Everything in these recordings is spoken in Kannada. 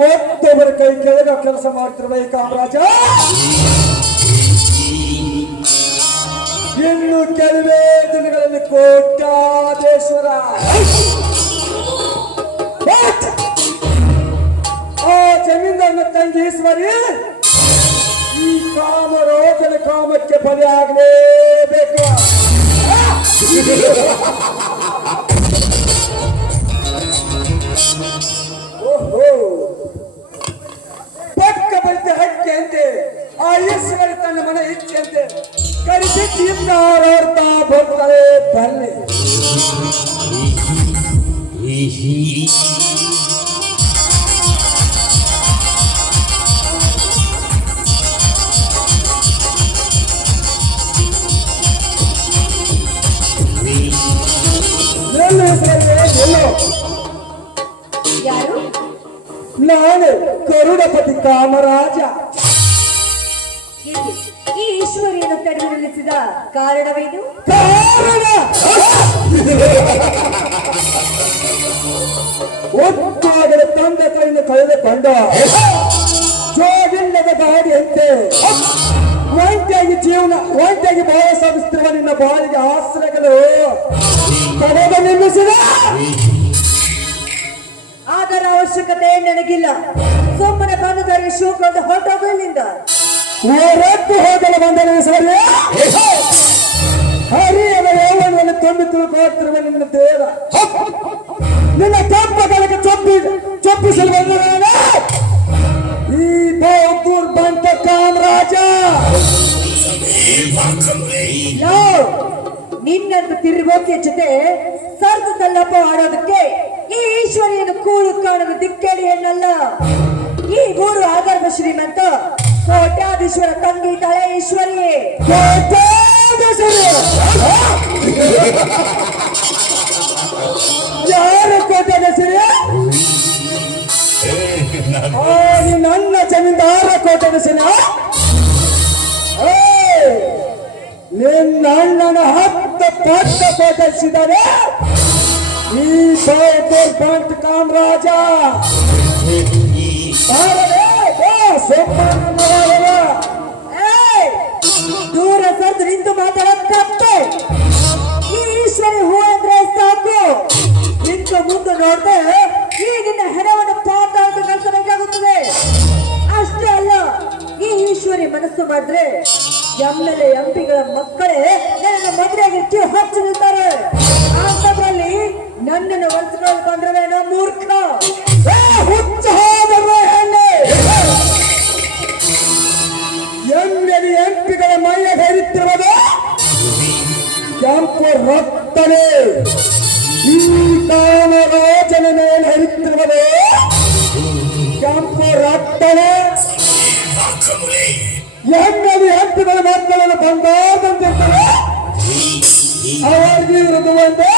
ಮತ್ತೊಬ್ಬರ ಕೈ ಕೆಳಗ ಕೆಲಸ ಮಾಡ್ತಿರುವ ಈ ಕಾಮರಾಜ ಇನ್ನು ಕೆಲವೇ ದಿನಗಳಲ್ಲಿ ಕೋಟ್ಯಾಧೀಶ್ವರ. ಆ ಜಮೀನ್ದಾರನ ತಂಗಿ ಈಶ್ವರಿ ಈ ಕಾಮರೋಜನ ಕಾಮಕ್ಕೆ ಬಲಿಯಾಗಲೇಬೇಕು. ಓಹೋ, ಪಕ್ಕ ಬಳಿತ ಹಕ್ಕಿ ಅಂತೆ ಆ ಈಶ್ವರಿ ತನ್ನ ಮನೆ ಇಚ್ಛೆ ಅಂತೆ ಕರಿಬಿಟ್ಟು ಹಾರಾಡ್ತಾ ಬರ್ತಾರೆ. ಬರಲಿ ಯಾರು? ನಾನು ಕರುಡಪತಿ ಕಾಮರಾಜ. ಈ ಈಶ್ವರಿಯನ್ನು ತಡೆದು ನಿಲ್ಲಿಸಿದ ಕಾರಣವೇನು? ಕಾರಣ ಒಟ್ಟಾಗಲೇ ತಂದೆ ಕೈಯಿಂದ ಕಳೆದುಕೊಂಡ ಜೋಗಿಲ್ಲದ ಗಾಡಿಯಂತೆ ಒಂಟಿಯಾಗಿ ಬಾಳ ಸಾಗಿಸ್ತಿರುವ ನಿನ್ನ ಬಾಳಿಗೆ ಆಶ್ರಯಗಳು ತಡೆದು ನಿಲ್ಲಿಸಿದ. ಅದರ ಅವಶ್ಯಕತೆ ನನಗಿಲ್ಲ. ಸುಮ್ಮನೆ ಬಂದದರಿಗೆ ಶೂಕೊಂಡು ಹೊರಟೋಗಲಿಂದ ಹೊರಟ್ಟು ಹೋಗಲು ಬಂದರೆ ಸರಿ. ಹರಿಯದ ಯೌವನವನ್ನು ತುಂಬಿ ತುಳುಕುತ್ತಿರುವ ನಿನ್ನ ದೇವ ನಿನ್ನ ಕೆಂಪಗಳಿಗೆ ಚೊಪ್ಪಿಸಲು ಬಂದ ಈ ಬಹುದೂರ್ ಬಂತ ಕಾಮರಾಜ. ನಿನ್ನಂತ ತಿರುಗೋಕೆ ಜೊತೆ ಸರ್ದಲ್ಲಪ್ಪ ಆಡೋದಕ್ಕೆ ಈ ಈಶ್ವರಿಯನ್ನು ಕೂಳು ಕಾಣದ ದಿಕ್ಕೇಳಿ ಹೆಣ್ಣಲ್ಲ. ಈ ಊರು ಆಗರ್ಭ ಶ್ರೀಮಂತ ಕೋಟ್ಯಾಧೀಶ್ವರ ತಂಗಿ ತಳೆ ಈಶ್ವರಿ. ಯಾರು ಕೋಟ್ಯಾಧೀಶ್ವರಿ? ನನ್ನ ಜಮೀನ್ದಾರ ಕೋಟ್ಯಾಧೀಶನ. ನಿನ್ನ ಅಣ್ಣನ 10 ಪಟ್ಟ ಕೋಟಿಸಿದ್ದಾರೆ ಈ ಬಹುದೂರ್ ಬಂತ ಕಾಮರಾಜ. ದೂರ ಸರ್ದು ನಿಂತು ಮಾತಾಡೋದ್ ಕಪ್ಪೆ. ಈ ಈಶ್ವರಿ ಹೂ ಅಂದ್ರೆ ಸಾಕು. ನಿಂತು ಮುಂದೆ ನೋಡ್ದೆ ಈಗಿನ ಹೆಣವನ್ನು ಪಾತಾಳದ ಕಳಿಸಬೇಕಾಗುತ್ತದೆ. ಅಷ್ಟೇ ಅಲ್ಲ, ಈ ಈಶ್ವರಿ ಮನಸ್ಸು ಮಾಡಿದ್ರೆ ಎಮ್ಮೆಲೆ ಎಂಪಿಗಳ ಮಕ್ಕಳೇ ನನ್ನ ಮದುವೆಗೆ ಹಚ್ಚಿ ನಿಲ್ತಾರೆ. ಅಂತದ್ರಲ್ಲಿ ನನ್ನನ್ನು ಒಲಿಸಿಕೊಂಡು ಬಂದ್ರವೇನೋ ಮೂರ್ಖ. ಹುಚ್ಚ ಹೋದರು ಹೆಣ್ಣೆ. ಎಮ್ಮೆಲೆ ಎಂಪಿಗಳ ಮೈಯ ಹೇರುತ್ತಿರುವುದು ಕೆಂಪು ರಕ್ತವೇ. ಈ ಕಾಮರಾಜನ ಮೇಲೆ ಹರಿತಿರುವುದು ಕೆಂಪು ರಕ್ತವೇ. ಎಮ್ಮೆಲೆ ಎಂಪಿಗಳ ಮಕ್ಕಳನ್ನು ಬಂಗಾರದಂತಿರ್ತಾರೆ. ಅವರಿಗೆ ಇರುವುದು ಒಂದೇ,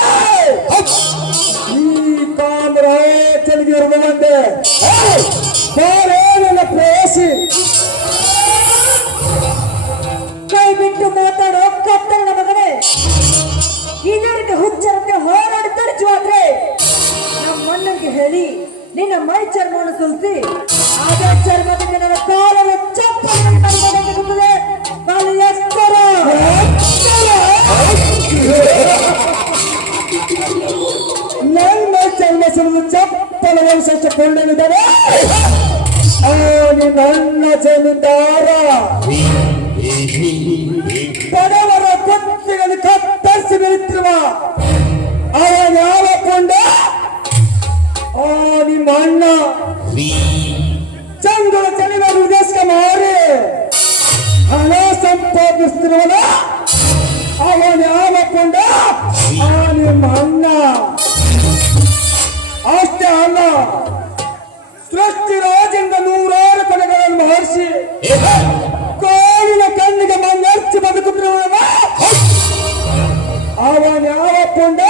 ಈ ಕಾಮರಾಜನಿಗೆ ಇರುವುದು ಒಂದೇ. ನನ್ನ ಪ್ರೇಯಸಿ ಕೈ ಬಿಟ್ಟು ಮಾತಾಡೋ ಕತ್ತಲ ಮಗನೇ. ಇದೇ ರೀತಿ ಹುಚ್ಚರಂತೆ ಹೋರಾಡಿ ತರಿಸುವಾದ್ರೆ ನಮ್ಮ ಅಣ್ಣನಿಗೆ ಹೇಳಿ ನಿನ್ನ ಮೈ ಚರ್ಮವನ್ನು ಸುಲಿಸಿ ಅದೇ ಚರ್ಮದಿಂದ ನನ್ನ ಕಾಲನ್ನು ಚಪ್ಪಲಿ ಮಾಡಬೇಕಾಗುತ್ತದೆ. ನನ್ನ ಚರ್ಮ ಸುಲಿದು ಚಪ್ಪಲ ವಂಶ ಕೊಂಡನಿದ್ದಾರೆ. ನನ್ನ ಜಮೀನ್ದಾರ ಬಡವರ ಕೊತ್ತಿಗಳನ್ನು ಕತ್ತರಿಸಿ ಬೆಳೆಯುತ್ತಿರುವ ಅವನ ಯಾವ ಕೊಂಡ ನಿಮ್ಮ ಅಣ್ಣ ಚಂದ್ರ ಚಳಿವ ವಿದೇಶಕ್ಕೆ ಮಾರಿ ಹಣ ಸಂಪಾದಿಸ್ತಿರುವಲ್ಲ ಅವನ ಯಾವ ಕೊಂಡ ನಿಮ್ಮ ಅಣ್ಣ. ಅಷ್ಟೇ ಅಲ್ಲ, ಸೃಷ್ಟಿ ರಾಜರಿಂದ 100 ಕಣಗಳನ್ನು ಮಹರ್ಷಿ ಕೋಲಿನ ಕಣ್ಣಿಗೆ ಮಣ್ಣರ್ಚಿ ಬದುಕುತ್ತಿರುವವ ಅವನ ಯಾವ ಕೊಂಡ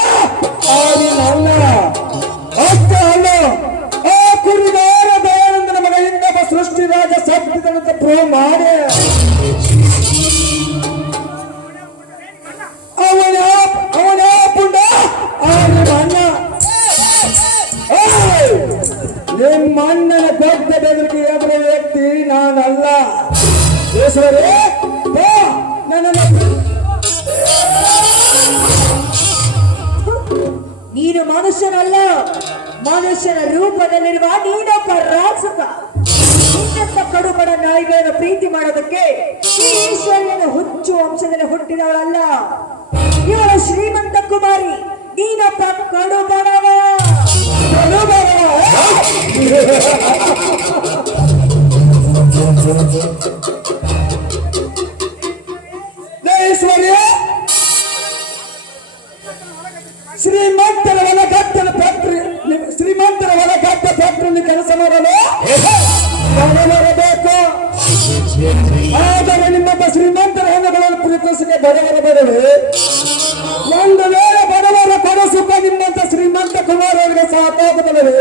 ಅಣ್ಣ. ಅಷ್ಟೇ ಅಲ್ಲ, ಆ ಕುರಿಗಾರ ದಯಾನಂದನ ಮಗ ಇನ್ನೊಬ್ಬ ಸೃಷ್ಟಿ ರಾಜ ಸತ್ತಿದಂತ ಪ್ರೂವ್ ಮಾಡಿ ಅವನ ಅಣ್ಣನ ದೊಡ್ಡ ಬೆದರಿಕೆ ಎದುರ ವ್ಯಕ್ತಿ ನಾನಲ್ಲ. ಈಶ್ವರಿ ಬಾ, ನನ್ನನ್ನು ನೀನು ಮನುಷ್ಯನಲ್ಲ, ಮನುಷ್ಯನ ರೂಪದಲ್ಲಿರುವ ನೀನೊಬ್ಬ ರಾಕ್ಷಸ. ನಿನ್ನಂತ ಕಡುಬಡ ನಾಯಿಗಳನ್ನು ಪ್ರೀತಿ ಮಾಡೋದಕ್ಕೆ ಈ ಈಶ್ವರಿಯನ್ನು ಹುಚ್ಚು ವಂಶದಲ್ಲಿ ಹುಟ್ಟಿದವಳಲ್ಲ. ಇವಳು ಶ್ರೀಮಂತ ಕುಮಾರಿ, ನೀನೊಬ್ಬ ಕಡುಬಡವ. ಈಶ್ವರಿ ಶ್ರೀಮಂತರ ಹೊಲ ಗಟ್ಟ ಫ್ಯಾಕ್ಟರಿಯಲ್ಲಿ ಕೆಲಸ ಮಾಡಲು ಬಡವರಬೇಕು. ಆದರೆ ನಿಮ್ಮೊಬ್ಬ ಶ್ರೀಮಂತರ ಹೆಣ್ಣುಗಳನ್ನು ಪ್ರೀತಿಸಿಗೆ ಬಡವರ ಬಡವೆ. ಒಂದು ವೇಳೆ ಬಡವರ ಕೊಡಸುಕ ನಿಮ್ಮಂತ ಶ್ರೀಮಂತ ಕುಮಾರರಿಗೆ ಸಾಕಾಗುತ್ತವೆ.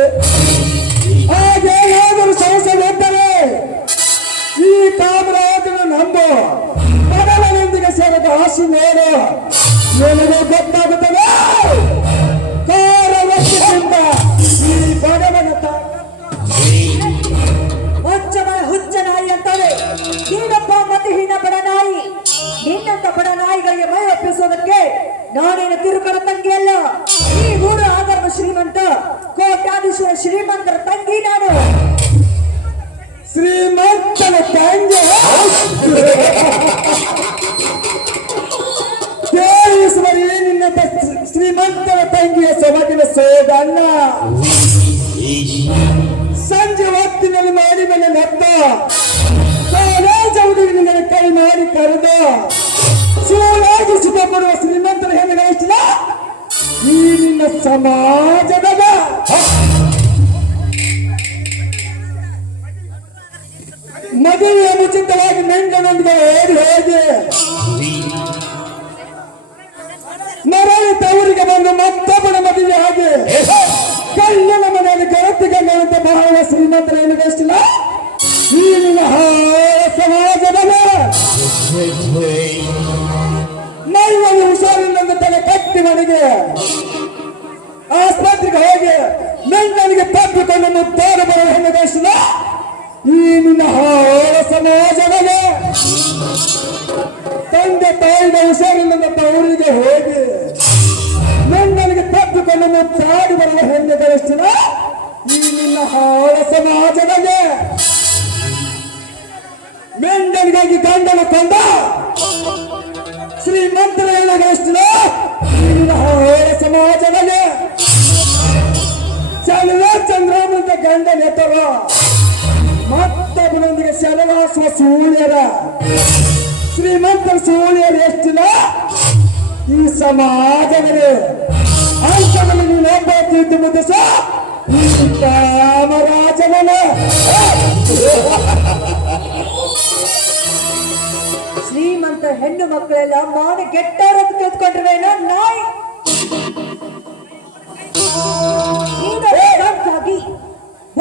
ಹಾಗೆ ಏನಾದರೂ ಸಮಸ್ಯೆಗಳಿದ್ದರೆ ಈ ಕಾಮರಾಜನ ನಂಬು. ಬಡವನೊಂದಿಗೆ ಸೇರಿದ ಆಶಿ ನೋಡು, ನಿನಗೆ ಗೊತ್ತಾಗುತ್ತದೆ. ಕಾರವತ್ತಿನಿಂದ ಈ ಬಡವನ ಹುಚ್ಚ ನಾಯಿ ಅಂತಾರೆ. ನೀನೊಬ್ಬ ಮತಿಹೀನ ಬಡ ನಾಯಿ. ನಿನ್ನಂತ ಬಡ ನಾಯಿಗಳಿಗೆ ಮೈ ಒಪ್ಪಿಸೋದಕ್ಕೆ ನಾನೇನು ತಿರುಕರ ತಂಗಿ ಅಲ್ಲ. ಈ ಊರು ಆಧಾರ ಶ್ರೀಮಂತ ಕೋಟ್ಯಾಧೀಶ್ವರ ಶ್ರೀಮಂತರ ತಂಗಿ ನಾನು. ಶ್ರೀಮಂತನ ತಂಗಿ ಕೇಳಿಸುವರಿ ನಿನ್ನ ಶ್ರೀಮಂತರ ತಂಗಿಯ ಸೊಬಗಿನ ಸೋದಣ್ಣ. ಸಂಜೆ ಹೊತ್ತಿನಲ್ಲಿ ಮಾಡಿ ಮೇಲೆ ನೆತ್ತ ಕಾಲೇಜ್ ಹುಡುಗಿ ನಿನ್ನ ಕೈ ಮಾಡಿ ಕರೆದು ಸೂರಾಗಿ ಸುಖ ಕೊಡುವ ಶ್ರೀಮಂತರ ಹೆಣ್ಣುಗಳಿಸಿದ ಈ ನಿನ್ನ ಸಮಾಜದ ಮದುವೆಯ ಮುಂಚಿತವಾಗಿ ಮೆಂಗನೊಂದಿಗೆ ಓಡಿ ಹೋಗಿ ಮರಳಿ ತವರಿಗೆ ಬಂದು ಮತ್ತೊಬ್ಬನ ಮದುವೆ ಆಗಿ ಕಳ್ಳನ ಮನೆಯಲ್ಲಿ ಗೆಳತಿಗಂತ ಬಹಳ ಶ್ರೀಮಂತರ ಹೆಣ್ಣುಗಳಿಸಿಲ್ಲ ಈ ನಿನ್ನ ಸಮಾಜದ ನೈವಲ್ಲಿ ಹುಷಾರಿಲ್ಲಂದ ತಲೆ ಕಟ್ಟಿ ಮನೆಗೆ ಆಸ್ಪತ್ರೆಗೆ ಹೋಗಿ ಮೆಂಗನಿಗೆ ತಪ್ಪಿಕೊಂಡು ಮುತ್ತಾದ ಬರುವ ಹೆಣ್ಣುಗಳಿಸಿಲ್ಲ ಈ ನಿನ್ನ ಸಮಾಜದಲ್ಲಿ ತಂದೆ ತಾಯಿಗೆ ಹುಷಾರಿಲ್ಲದ ತವರಿಗೆ ಹೋಗಿ ಮೆಂಗನಿಗೆ ತಪ್ಪಿಕೊಂಡು ಮುತ್ತಾಡಿ ಬರುವ ಹೆಣ್ಣುಗಳಿಸಿಲ್ಲ ಈ ನಿನ್ನ ಸಮಾಜದಲ್ಲಿ ಮೆಂಗನಿಗಾಗಿ ಗಂಡನ ಕೊಂದ ಶ್ರೀಮಂತರ ಹೆಣ್ಣುಗಳಿಸಿಲ್ಲ ಈ ನಿನ್ನ ಸಮಾಜದಲ್ಲಿ ಚಲನ ಚಂದ್ರಾಮೃತ ಗಂಡ ನೆಟ್ಟರ ಮತ್ತೊಬ್ಬನೊಂದಿಗೆ ಸೆಲವಾಸುವ ಸೂಳ್ಯರ ಶ್ರೀಮಂತರ ಸೂಳ್ಯರು ಎಷ್ಟಿಲ್ಲ ಈ ಸಮಾಜದಲ್ಲಿ ಅಂತದಲ್ಲಿ ನೀನೊಬ್ಬ ತಿದ್ದು ಮುದ್ದಿಸ ಈ ಕಾಮರಾಜನ ಶ್ರೀಮಂತ ಹೆಣ್ಣು ಮಕ್ಕಳೆಲ್ಲ ಮಾನ ಗೆಟ್ಟವರದ್ದು ತಿಳ್ಕೊಂಡ್ರೆ ನಾಯಿ.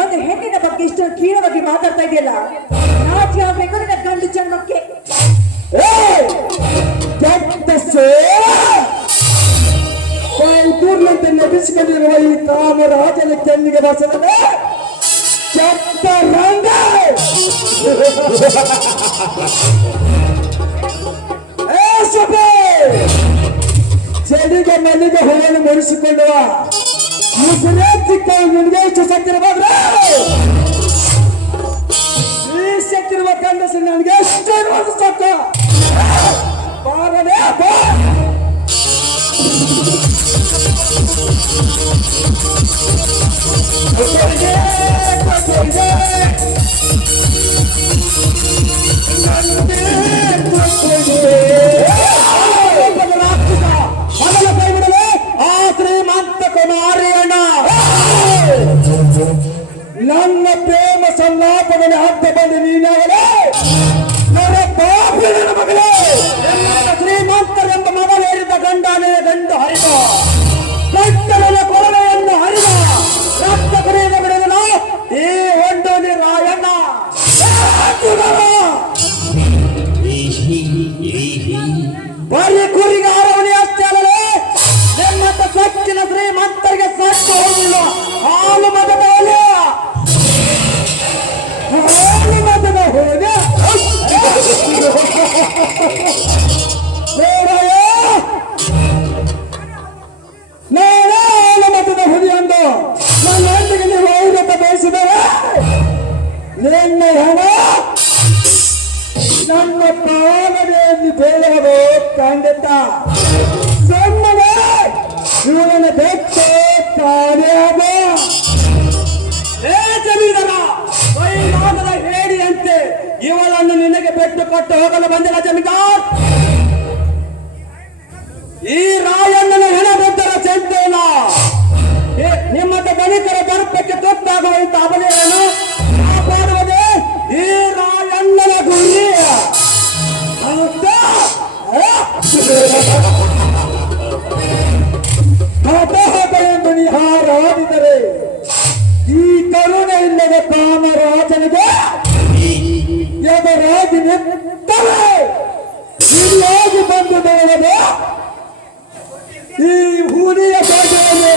ಒಂದು ಹೆಣ್ಣಿನ ಬಗ್ಗೆ ಇಷ್ಟು ಕೀಳವಾಗಿ ಮಾತಾಡ್ತಾ ಇದೆಯಲ್ಲ, ನಾಚಿ ಆಗ್ಬೇಕು ನಿನ್ನ ಗಂಡು ಜನ್ಮಕ್ಕೆ. ದೂರ್ನಂತೆ ನೆನೆಸಿಕೊಂಡಿರುವ ಈ ಕಾಮರಾಜನ ಕೆನ್ನಿಗೆ ಬಸದ ಕೆಟ್ಟ ರಂಗ ಚೆಡಿಗೆ ಮಲ್ಲಿಗೆ ಹೂವನ್ನು ಮುರಿಸಿಕೊಳ್ಳುವ ಮುಸುರೆ ಚಿಕ್ಕ ನಿನ್ಗೆ ಇಷ್ಟು ಸತ್ತಿರಬಾರ್ದು. ಈ ಸತ್ತಿರುವ ಗಂಡಸ ನನಗೆ ಎಷ್ಟು ಇರುವುದು ಸತ್ತ ಬಾರಲೇ ಬಾ. ಮೊದಲ ಕೈ ಬಿಡಲು ಆ ಶ್ರೀಮಂತ ಕುಮಾರಿಯಣ್ಣ ನನ್ನ ಪ್ರೇಮ ಸಂಲಾಪದಲ್ಲಿ ಹತ್ತ ಬಂದು ನೀನಾಗಲೇ ನನ್ನ ಪಾಪಿನ ಮಗಳೇ ಶ್ರೀಮಂತರೆಂಬ ಮಗನೇರಿದ ಗಂಡನೇ ಗಂಡು ಹರಿದ ಕಟ್ಟಡದ ಕೊರಡೆಯನ್ನು ಹರಿದ ರಕ್ತ ಕುರಿಯದ ಬಿಡದನ ಈ ಹೊಂಡೋಲಿ ರಾಯಣ್ಣ ಬರೀ ಕುರಿಗಾರವನೇ ಅಷ್ಟೇ ಅಲ್ಲದೆ ನಿಮ್ಮಂತ ಸೊಕ್ಕಿನ ಶ್ರೀಮಂತರಿಗೆ ಸಟ್ಟು ಹೋಗಿಲ್ಲ ಹಾಲು ಮತದವಲ್ಲ ಹಣ ನನ್ನ ಪಾಲನೆಯಲ್ಲಿ ಬೇಡವೋ ಖಂಡಿತ ಸಣ್ಣನೇ ಇವನನ್ನು ಬೆಟ್ಟು ಕಾರ್ಯಾಗ ಜಮೀನರ ವೈಭಾಗದ ಹೇಡಿಯಂತೆ ಇವಳನ್ನು ನಿನಗೆ ಬೆಟ್ಟು ಕೊಟ್ಟು ಹೋಗಲು ಬಂದಿಲ್ಲ ಜಮೀನ್ದಾರ್. ಈ ರಾಯಣ್ಣನ ಹೆಣ ಬಿದ್ದರ ಚಿಂತೆ ಇಲ್ಲ. ನಿಮ್ಮಂತ ಗಣಿತರ ದರ್ಪಕ್ಕೆ ತುತ್ತಾಗುವಂತ ಅಬಲೆಯನ್ನು ಕಾಪಾಡುವುದೇ ಈ ರಾಯಣ್ಣನ ಗುರಿ. ಎಂದು ನೀ ಹಾರಾಡಿದರೆ ಈ ಕರುಣೆ ಇಲ್ಲದ ಕಾಮರಾಜನಿಗೆ ಎದುರಾಗಿ ನಿಂತರೆ ಇಲ್ಲಿಯಾಗಿ ಬಂದು ನೋಡದೆ ಈ ಹುಲಿಯ ಬಗೆಯಲ್ಲಿ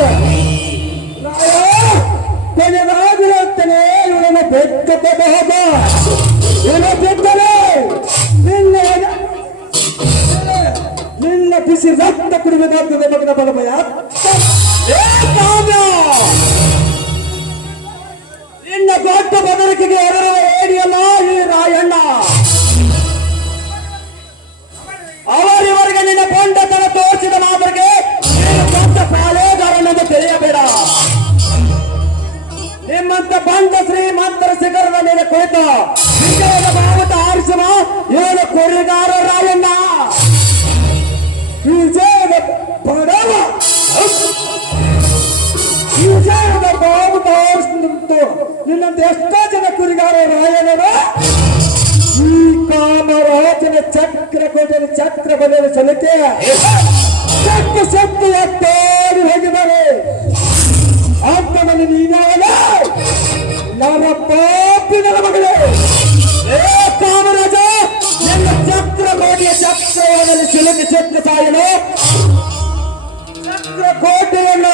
ಕೊನೆಗಾಗಿರುತ್ತಲೇ ಇವಳನ್ನು ಬೆಟ್ಟಬಹುದು. ಇವನು ಬಿಟ್ಟರೆ ನಿನ್ನ ಬಿಸಿ ರಕ್ತ ಕುಡಿಬೇಕಾಗ್ತದೆ ಮಗನ ಬಲಭಯ. ನಿನ್ನ ದೊಡ್ಡ ಬದಲಿಕೆಗೆ ಎರಡುವ ಏಡಿಯಲ್ಲ ಈ ರಾಯಣ್ಣ. ಅವರಿವರಿಗೆ ನಿನ್ನ ಕೊಂಡತನ ತೋರಿಸಿದ ಮಾದರಿಗೆ ನೀನು ದೊಡ್ಡ ಪಾಳೆಗಾರನೆಂದು ತಿಳಿಯಬೇಡ. ನಿಮ್ಮಂತ ಬಂದ ಶ್ರೀಮಂತರ ಶಿಖರದ ಮೇಲೆ ಕುಳಿತು ವಿಜಯದ ಭಾವತ ಆರಿಸುವ ಇವನು ಕೊರಿಗಾರ ರಾಯಣ್ಣ. ವಿಜಯದ ಬಡವ ವಿಜಯದ ಭಾವತ ಆರಿಸಿದಂತು ನಿನ್ನಂತ ಎಷ್ಟೋ ಜನ ಕುರಿಗಾರ ರಾಯಣ್ಣರು ಈ ಕಾಮರಾಜನ ಚಕ್ರ ಕೊಡಲು ಚಕ್ರ ಬದಲು ಸಲಕೆ ಶಕ್ತಿ ಶಕ್ತಿ ಎತ್ತಾಡಿ ಹೋಗಿದ್ದಾರೆ. ಅಂತನಲ್ಲಿ ನೀನಾಗಲ ನನ್ನ ಪಾಪಿನ ಮಗಳೇ. ಏ ಕಾಮರಾಜ, ನಿನ್ನ ಚಕ್ರ ಕೋಟೆಯ ಚಕ್ರವಾದಲ್ಲಿ ಸಿಲುಕಿ ಚಕ್ರ ಸಾಯಲು ಚಕ್ರ ಕೋಟೆಯನ್ನ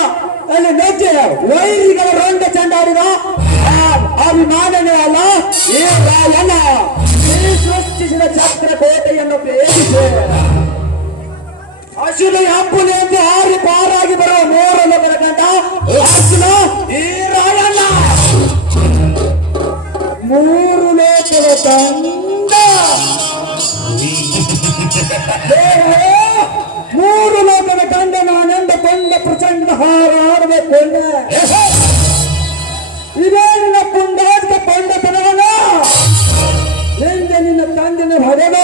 ಅಲ್ಲಿ ನೆಜ್ಜೆ ವೈರಿಗಳ ರಂಗ ಚೆಂಡಾಡಿದ ಅಭಿಮಾನನೇ ಅಲ್ಲ ಈ ರಾಯಣ್ಣ. ಈ ಸೃಷ್ಟಿಸಿದ ಚಕ್ರ ಕೋಟೆಯನ್ನು ಭೇದಿಸಿ ಹಸಿರು ಹಬ್ಬನೆ ಎಂದು ಹಾರಿ ಪಾರಾಗಿ ಬರುವ ಮೂರು ಲೋಕದ ಗಂಡ ಅರ್ಜುನ ಈ ರಾಯಣ್ಣ. ಮೂರು ಲೋಕದ ತಂಡ ಮೂರು ಲೋಕದ ಗಂಡ ನಾನೆಂದ ಕೊಂಡ ಪ್ರಚಂಡ ಹಾರಾಡಬೇಕು. ಇದೇ ನಿನ್ನ ಪುಂಡಾದ ಕೊಂಡತನವನ ಎಂದೆ ನಿನ್ನ ತಂದೆನ ಹೊಡೆದ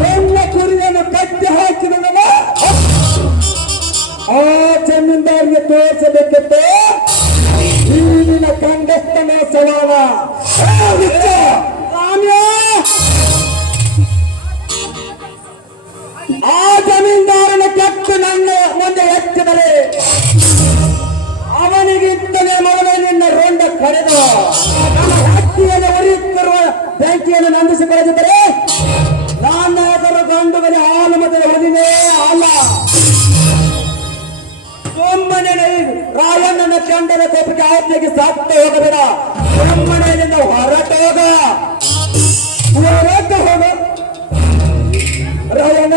ನನ್ನ ಕುರಿಯನ್ನು ಕಟ್ಟಿ ಹಾಕಿದನವ ಆ ಜಮೀನ್ದಾರಿಗೆ ತೋರಿಸಬೇಕಿತ್ತು ಈ ನಿನ್ನ ಕಂಡಸ್ತನ ಸವಾಲ. ಆ ಜಮೀನ್ದಾರನ ಕೆಟ್ಟು ನನ್ನ ಮುಂದೆ ಎತ್ತಿದರೆ ಅವನಿಗಿಂತಲೇ ಮೊದಲೇ ನಿನ್ನ ರೋಂಡ ಕರೆದು ನನ್ನ ಹತ್ತಿಯನ್ನು ಉರಿಯುತ್ತಿರುವ ಬೆಂಕಿಯನ್ನು ನಂದಿಸಿಕೊಳ್ಳದಿದ್ದರೆ ನನ್ನ ಅದರ ಗಂಡುಗಲಿ ಹಾಲು ಮೊದಲು ಹೊದಿನೇ ಅಲ್ಲ. ಸುಮ್ಮನೆ ರಾಯಣ್ಣನ ಚಂಡನ ಕೋಪಕ್ಕೆ ಆಜ್ಞೆಗೆ ಸತ್ತು ಹೋಗಬೇಡ. ಸುಮ್ಮನೆಯಿಂದ ಹೊರಟು ಹೋಗ ಹೊರಟು ಹೋಗ ರಾಯಣ್ಣ.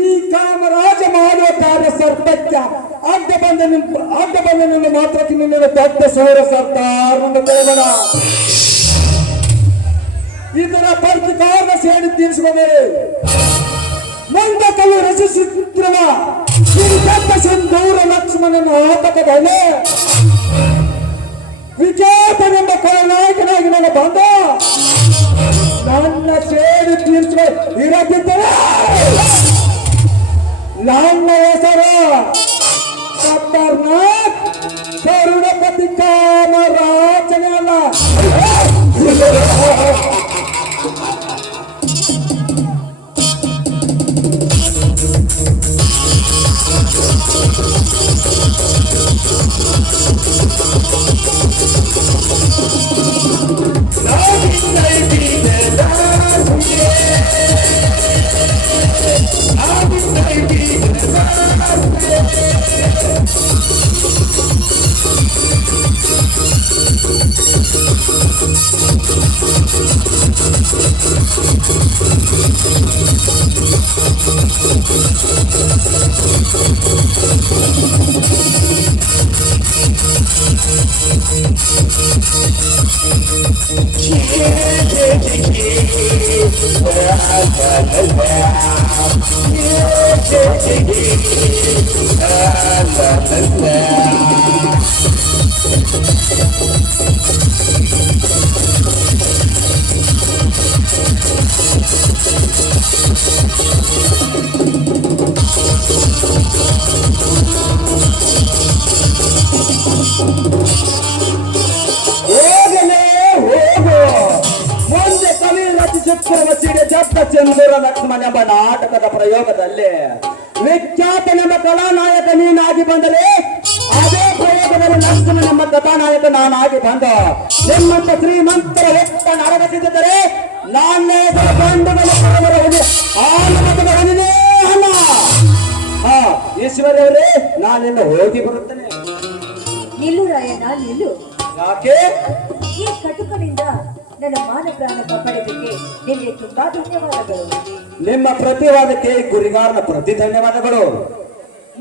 ಈ ಕಾಮರಾಜ ಮಾಡುವ ಕಾರ್ಯ ಸರ್ಪತ್ಯ ಅಡ್ಡ ಬಂದ ಮಾತ್ರಕ್ಕೆ ನಿನ್ನ ದೊಡ್ಡ ಸೌರ ಸರ್ಕಾರವನ್ನು ಬೇಡ. ಇದರ ಪ್ರತಿಕಾರನ ಸೇಡಿ ತೀರಿಸುವುದೇ ಮಂದಕವು ರಚಿಸುತ್ತಿರುವ ಈ ದೊಡ್ಡ ಸಿಂಧೂರ ಲಕ್ಷ್ಮಣನ ಆತಕದಲ್ಲಿ ವಿಜೇತನೆಂಬ ಕೊಳನಾಯಕನಾಗಿ ನನ್ನ ಬಂದ ನನ್ನ ಸೇಡಿ ತೀರಿಸುವ ಇರದಿದ್ದರೆ ನನ್ನ ಹೆಸರು ಖತರ್ನಾಕ್ ಕರುಣಪತಿ ಕಾಮರಾಜನೇ ಅಲ್ಲ. ಹೋಗಲೇ ಹೋಗು. ಮುಂದೆ ಕವಿ ರಚಿಸುತ್ತಿರುವ ಸಿಡಿ ಜಪ್ತ ಚಂದೂರ ಲಕ್ಷ್ಮಣ ಎಂಬ ನಾಟಕದ ಪ್ರಯೋಗದಲ್ಲಿ ವಿಖ್ಯಾತನೆಂಬ ಕಲಾನಾಯಕ ನೀನಾಗಿ ಬಂದರೆ ಅದೇ ಪ್ರಯೋಗದಲ್ಲಿ ಲಕ್ಷ್ಮಣ ಎಂಬ ಕಥಾನಾಯಕ ನಾನಾಗಿ ಬಂದ ನಿಮ್ಮಂತ ಶ್ರೀಮಂತರ ವ್ಯಕ್ತ ನಾಡಕತ್ತಿದ್ದರೆ ನಾನೇ ಬಂಧುಗಳ ಅಲ್ಲ. ಹಾ ಈಶ್ವರಿ ಅವರೇ, ನಾನಿನ್ನು ಹೋಗಿ ಬರುತ್ತೇನೆ. ನಿಲ್ಲು ರಾಯಣ್ಣ, ನಿಲ್ಲು. ಯಾಕೆ? ಈ ಕಟುಕನಿಂದ ನನ್ನ ಮಾನ ಪ್ರಾಣ ಕಾಪಾಡಿದ್ದಕ್ಕೆ ನಿಮಗೆ ತುಂಬಾ ಧನ್ಯವಾದಗಳು. ನಿಮ್ಮ ಪ್ರತಿವಾದಕ್ಕೆ ಗುರಿಗಾರನ ಪ್ರತಿ ಧನ್ಯವಾದಗಳು.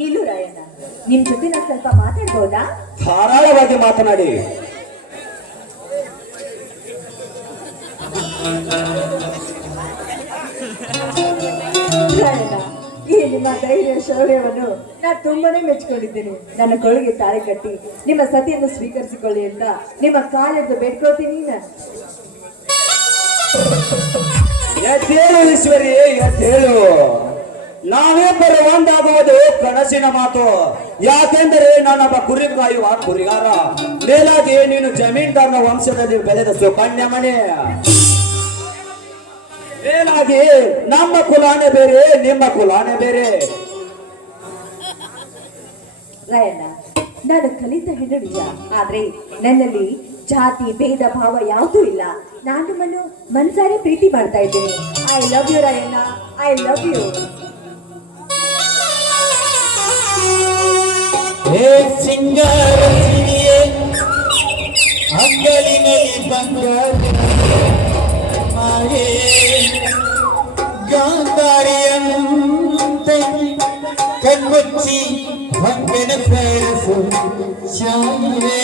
ನಿಲ್ಲು ರಾಯಣ್ಣ, ನಿಮ್ ಜೊತೆ ನಾನು ಸ್ವಲ್ಪ ಮಾತಾಡ್ಬೋದಾ? ಧಾರಾಳವಾಗಿ ಮಾತನಾಡಿ. ರಾಯಣ್ಣ, ಈ ನಿಮ್ಮ ಧೈರ್ಯ ಶೌರ್ಯವನ್ನು ನಾನು ತುಂಬಾನೇ ಮೆಚ್ಕೊಂಡಿದ್ದೀನಿ. ನನ್ನ ಕೊಳಗೆ ತಾಳೆ ಕಟ್ಟಿ ನಿಮ್ಮ ಸತಿಯನ್ನು ಸ್ವೀಕರಿಸಿಕೊಳ್ಳಿ ಅಂತ ನಿಮ್ಮ ಕಾಲೆದ್ದು ಬೇಡ್ಕೊಳ್ತೀನಿ. ನಾನು ಎದ್ದೇಳು ಈಶ್ವರಿ, ಎದ್ದೇಳು. ನಾವಿಬ್ಬರು ಒಂದಾಗುವುದು ಕನಸಿನ ಮಾತು. ಯಾಕೆಂದರೆ ನಾನೊಬ್ಬ ಕುರಿ ಕಾಯುವ ಕುರಿಗಾರ, ಮೇಲಾಗಿ ನೀನು ಜಮೀನ್ದಾರನ ವಂಶದಲ್ಲಿ ಬೆಳೆದ ಸುಕನ್ಯ ಮನೆ. ಮೇಲಾಗಿ ನಮ್ಮ ಕುಲಾನೇ ಬೇರೆ, ನಿಮ್ಮ ಕುಲಾನೇ ಬೇರೆ. ರಾಯಣ್ಣ, ನಾನು ಕಲಿತ ಹೆಣ್ಣು ನಿಜ, ಆದ್ರೆ ನನ್ನಲ್ಲಿ ಜಾತಿ ಭೇದ ಭಾವ ಯಾವುದೂ ಇಲ್ಲ. ನಾನು ನಿಮ್ಮನ್ನು ಮನ್ಸಾರೆ ಪ್ರೀತಿ ಮಾಡ್ತಾ ಇದ್ದೀನಿ. I love you Rayanna, I love you. ಹೇ ಸಿಂಗಾರ ಸಿರಿಯೇ, ಅಂಗಲಿನಲ್ಲಿ ಬಂಗಾರ ಮಾಯೇ, ಗಾಂಧಾರಿಯಂತೆ ಕಣ್ಮುಚ್ಚಿ ಹೊಂಗೆನ ಬೆಳೆಸು ಶಾಯಿರೇ.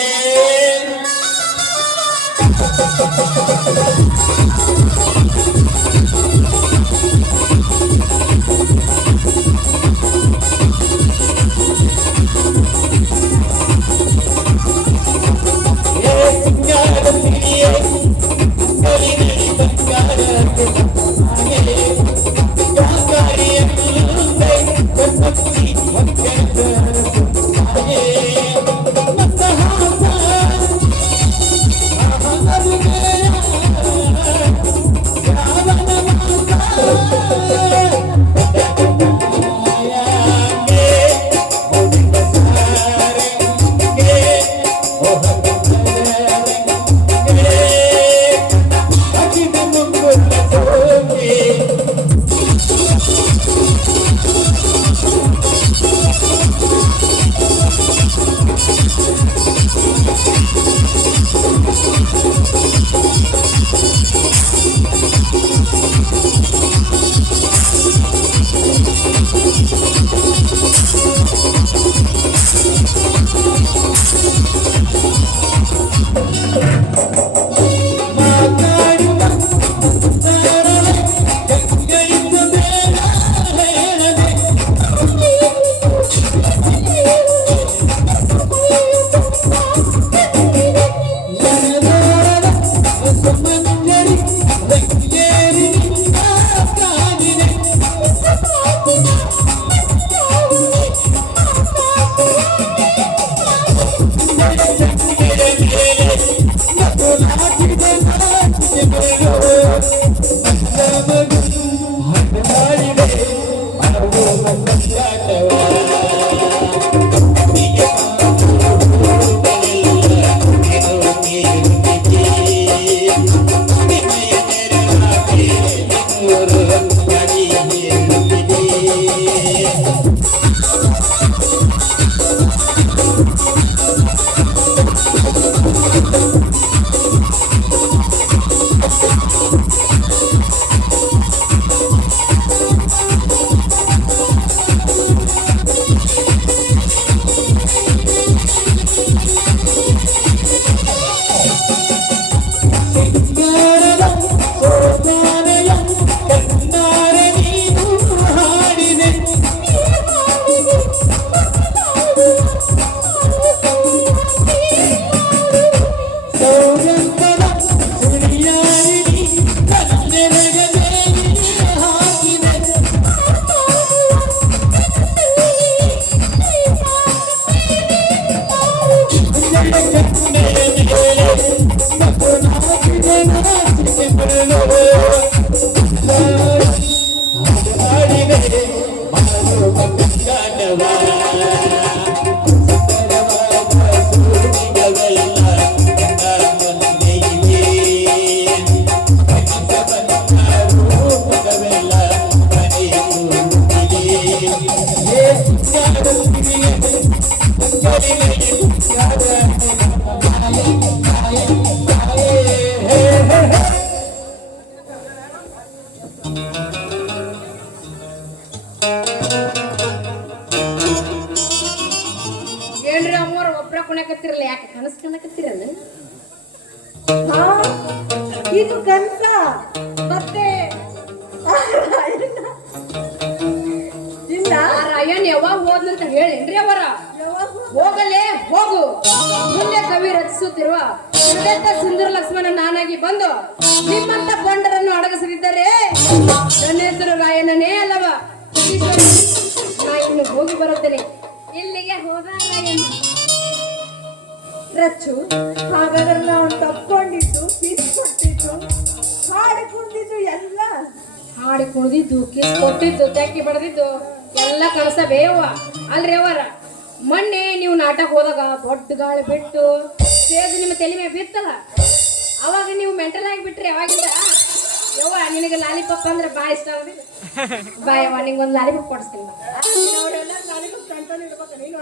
ಮಾಡ್ಕೊಳಕತ್ತಿರಲ್ಲ, ಯಾಕೆ ಕನಸು ಕಾಣಕತ್ತಿರಲ್ಲ? ಹಾ ಇದು ಕನ್ಸ ಮತ್ತೆ ಇಲ್ಲ ಆ ರಾಯನ್ ಯಾವಾಗ ಹೋದ್ನಂತ ಹೇಳೇನ್ರಿ ಅವರ? ಹೋಗಲೇ ಹೋಗು. ಮುಂದೆ ಕವಿ ರಚಿಸುತ್ತಿರುವ ಹೃದಯ ಸುಂದರ ಲಕ್ಷ್ಮಣ ನಾನಾಗಿ ಬಂದು ನಿಮ್ಮಂತ ಕೊಂಡರನ್ನು ಅಡಗಿಸದಿದ್ದರೆ ನನ್ನ ಹೆಸರು ರಾಯಣ್ಣನೇ ಅಲ್ಲವ. ನಾ ಇನ್ನು ಹೋಗಿ ಬರುತ್ತೇನೆ. ಇಲ್ಲಿಗೆ ಹೋದ ರಾಯಣ್ಣ. ರಚ್ಚು, ಹಾಗಾದ್ರೆ ನಾವು ತಪ್ಕೊಂಡಿದ್ದು ಕಿಸ್ ಕೊಟ್ಟಿದ್ದು ಹಾಡಿ ಕುಂದಿದ್ದು ಎಲ್ಲ ಹಾಡಿ ಕುಣಿದಿದ್ದು, ಕಿಸ್ ಕೊಟ್ಟಿದ್ದು, ತೆಕ್ಕಿ ಬಡದಿದ್ದು ಎಲ್ಲ ಕನಸ ಬೇವ ಅಲ್ರಿ ಅವರ. ಮೊನ್ನೆ ನೀವು ನಾಟಕ ಹೋದಾಗ ದೊಡ್ಡ ಗಾಳಿ ಬಿಟ್ಟು ಸ್ಟೇಜ್ ನಿಮ್ಮ ತಲೆ ಮೇಲೆ ಬಿತ್ತಲ್ಲ, ಅವಾಗ ನೀವು ಮೆಂಟಲ್ ಆಗಿ ಬಿಟ್ರಿ. ಅವಾಗಿಂದ ಯವ್ವ ನಿನಗೆ ಲಾಲಿಪಾಪ್ ಅಂದ್ರೆ ಬಾ ಇಷ್ಟ ಆಗೋದಿಲ್ಲ. ಬಾಯವ್ವ ನಿಂಗೊಂದು ಲಾಲಿಪಾಪ್ ಕೊಡಿಸ್ತೀನಿ. ಅವರೆಲ್ಲ ನನಗೂ ಕಂಟ್ರೋಲ್ ಇಡ್ಬೇಕು. ನೀನು